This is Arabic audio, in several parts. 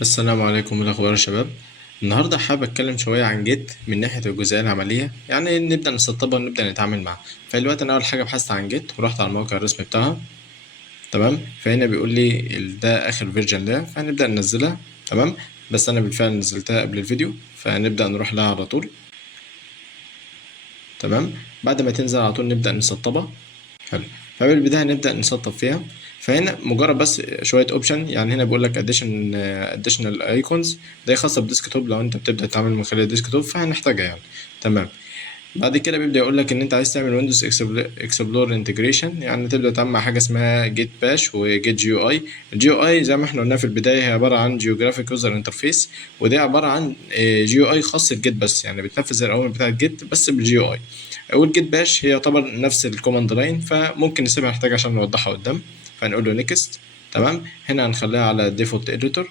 السلام عليكم، إيه الأخبار يا شباب؟ النهاردة حابب أتكلم شوية عن جيت من ناحية الجزئية العملية، يعني نبدأ نسطبها ونبدأ نتعامل معاها. فدلوقتي أنا أول حاجة بحثت عن جيت ورحت على الموقع الرسمي بتاعها. تمام، فهنا بيقول لي ده آخر فيرجن لها، فهنبدأ ننزلها. تمام، بس أنا بالفعل نزلتها قبل الفيديو، فهنبدأ نروح لها على طول. تمام، بعد ما تنزل على طول نبدأ نسطبها. حلو، فبالبداية نبدأ نسطب فيها. فهنا مجرد بس شوية اوبشن، يعني هنا بيقول لك additional icons، ده خاصة بالديسكتوب. لو انت بتبدأ تتعامل من خلال الديسكتوب فهنحتاجها يعني. تمام، بعد كده بيبدأ يقول لك ان انت عايز تعمل ويندوز اكسبلور انتجريشن، يعني تبدأ تعمل مع حاجة اسمها جيت باش وجيت جي او اي. الجي او اي زي ما احنا قلنا في البداية هي عبارة عن جيوغرافيك يوزر انترفيس، وده عبارة عن جي او اي خاص بالجيت بس، يعني بتنفذ الاوامر بتاعة جيت بس بالجي او اي. والجيت باش هي يعتبر نفس الكوماند لاين، فممكن نسيبها نحتاج عشان نوضحها قدام. فهنقول له نيكست. تمام، هنا هنخليها على ديفولت اديتور.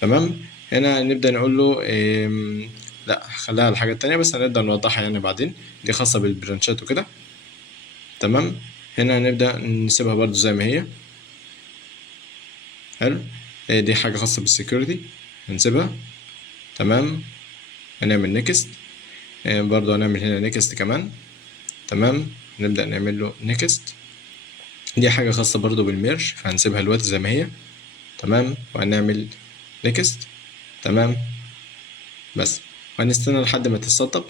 تمام، هنا نبدأ نقول له لا خليها على الحاجة التانية، بس هنبدأ نوضحها يعني بعدين، دي خاصة بالبرانشات وكده. تمام، هنا هنبدأ نسيبها برضو زي ما هي. حلو، دي حاجة خاصة بالسكيورتي، هنسيبها. تمام، هنعمل نيكست. برضو هنعمل هنا نيكست كمان. تمام، نبدأ نعمل له نيكست. دي حاجة خاصة برضو بالميرج، فهنسيبها الوقت زي ما هي. تمام، وهنعمل نيكست. تمام، بس وهنستنى لحد ما تتسطب.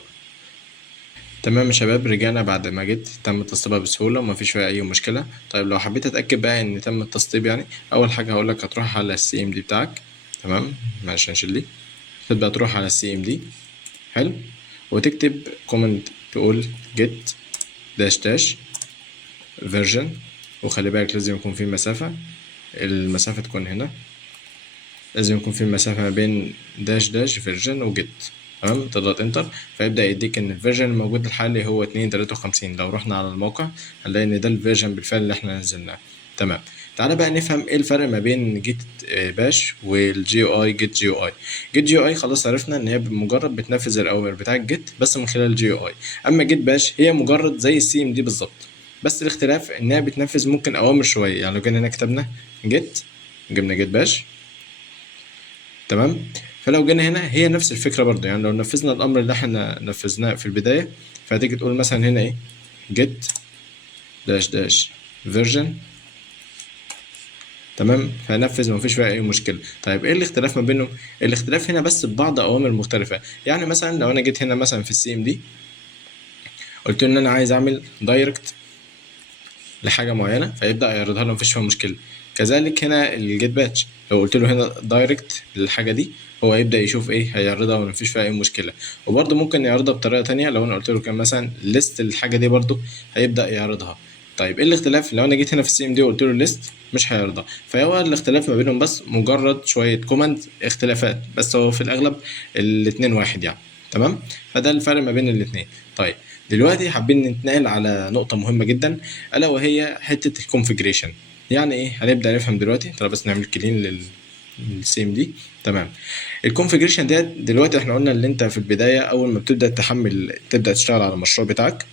تمام يا شباب، رجعنا بعد ما جيت تم تسطيبها بسهولة ومفيش فيها أي مشكلة. طيب لو حبيت أتأكد بقى إن تم التسطيب، يعني أول حاجة هقولك هتروح على السي ام دي بتاعك. تمام، معلش هنشيل دي. تبدأ تروح على السي ام دي. حلو، وتكتب كومنت تقول جيت داش داش فيرجن، وخلي بالك لازم يكون في مسافة، المسافة تكون هنا، لازم يكون في مسافة ما بين داش داش فيرجن وجيت. تمام، تضغط انتر فيبدأ يديك ان الفيرجن الموجود الحالي هو 2.53. لو رحنا على الموقع هنلاقي ان ده الفيرجن بالفعل اللي احنا نزلناه. تمام، تعالى بقى نفهم ايه الفرق ما بين جيت باش والجي او اي جيت جي او اي. جيت جي او اي خلاص عرفنا ان هي مجرد بتنفذ الاوامر بتاع الجيت بس من خلال الجي او اي. اما جيت باش هي مجرد زي السي ام دي بالظبط، بس الاختلاف انها بتنفذ ممكن اوامر شويه. يعني لو جينا هنا كتبنا جيت، جبنا جيت باش. تمام، فلو جينا هنا هي نفس الفكرة برضو، يعني لو نفذنا الأمر اللي احنا نفذناه في البداية، فهتيجي تقول مثلا هنا ايه get داش داش version. تمام، فهنفذ مفيش فيها أي مشكلة. طيب ايه الاختلاف ما بينهم؟ الاختلاف هنا بس ببعض أوامر مختلفة. يعني مثلا لو أنا جيت هنا مثلا في السي ام دي قلت له إن أنا عايز أعمل دايركت لحاجة معينة، فيبدأ يعرضها له مفيش فيها مشكلة. كذلك هنا الجيت باتش لو قلت له هنا دايركت للحاجة دي، هو هيبدأ يشوف ايه هيعرضها ومفيش فيها اي مشكلة. وبرضه ممكن يعرضها بطريقة تانية، لو انا قلت له كان مثلا ليست الحاجة دي برضه هيبدأ يعرضها. طيب ايه الاختلاف؟ لو انا جيت هنا في السي ام دي وقلت له ليست مش هيعرضها. فهو الاختلاف ما بينهم بس مجرد شوية كوماند اختلافات، بس هو في الأغلب الاتنين واحد يعني. تمام، فده الفرق ما بين الاتنين. طيب دلوقتي حابين نتنقل على نقطة مهمة جدا، ألا وهي حتة الكونفجريشن. يعني إيه؟ هنبدأ نفهم دلوقتي. تعالى بس نعمل كلين للسي ام دي. تمام، الكونفجريشن دلوقتي احنا قلنا اللي انت في البداية أول ما بتبدأ تحمل تبدأ تشتغل على المشروع بتاعك،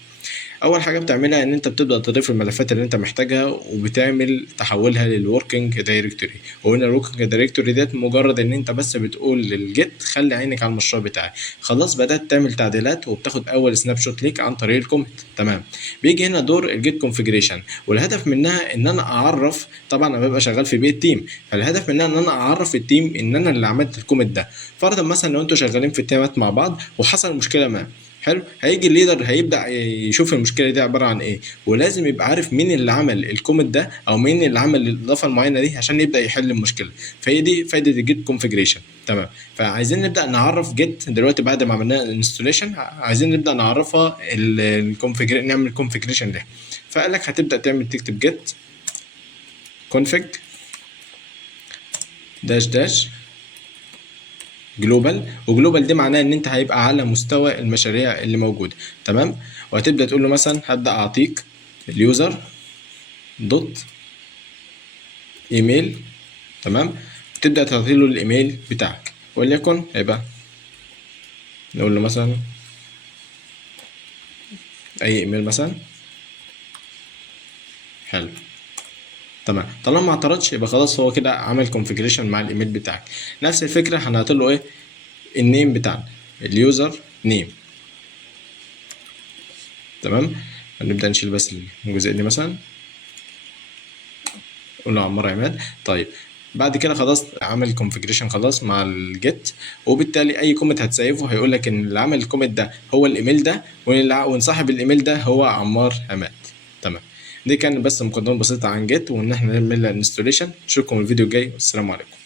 اول حاجه بتعملها ان انت بتبدا تضيف الملفات اللي انت محتاجها وبتعمل تحولها للوركينج دايركتوري. وهنا الوركينج دايركتوري ديت مجرد ان انت بس بتقول للجيت خلي عينك على المشروع بتاعي. خلاص بدات تعمل تعديلات وبتاخد اول سناب شوت ليك عن طريق الكومنت. تمام، بيجي هنا دور الجيت كونفيجريشن، والهدف منها ان انا اعرف، طبعا انا ببقى شغال في بيت تيم، فالهدف منها ان انا اعرف التيم ان انا اللي عملت الكومنت ده. فرضا مثلا لو انتوا شغالين في التيمات مع بعض وحصل مشكله ما، حلو، هيجي الليدر هيبدا يشوف المشكله دي عباره عن ايه، ولازم يبقى عارف مين اللي عمل الكومنت ده او مين اللي عمل الاضافه المعينه دي عشان يبدا يحل المشكله. فهي دي فايده الجيت كونفيجريشن. تمام، فعايزين نبدا نعرف جيت دلوقتي بعد ما عملنا الانستوليشن، عايزين نبدا نعرفها الكونفيجر نعمل كونفيجريشن ليها. فقال لك هتبدا تعمل تكتب جيت كونفيج داش داش جلوبال. وجلوبال دي معناها ان انت هيبقى على مستوى المشاريع اللي موجوده. تمام، وهتبدا تقول له مثلا هبدا اعطيك اليوزر دوت ايميل. تمام، تبدا تعطي له الايميل بتاعك، وليكن هيبقى نقول له مثلا اي ايميل مثلا. حلو، تمام. طالما ما اعترضش يبقى خلاص هو كده عمل كونفيجريشن مع الايميل بتاعك. نفس الفكره هنحط له ايه، النيم بتاعنا، اليوزر نيم. تمام. هنبدا نشيل بس الجزء دي مثلا، قول له عمار عماد. طيب بعد كده خلاص عمل كونفيجريشن خلاص مع الجيت، وبالتالي اي كومنت هتسيفه هيقول لك ان اللي عمل الكومنت ده هو الايميل ده، وان صاحب الايميل ده هو عمار عماد. تمام. دي كان بس مقدمه بسيطه عن جيت وان احنا نعمل انستوليشن. اشوفكم الفيديو الجاي والسلام عليكم.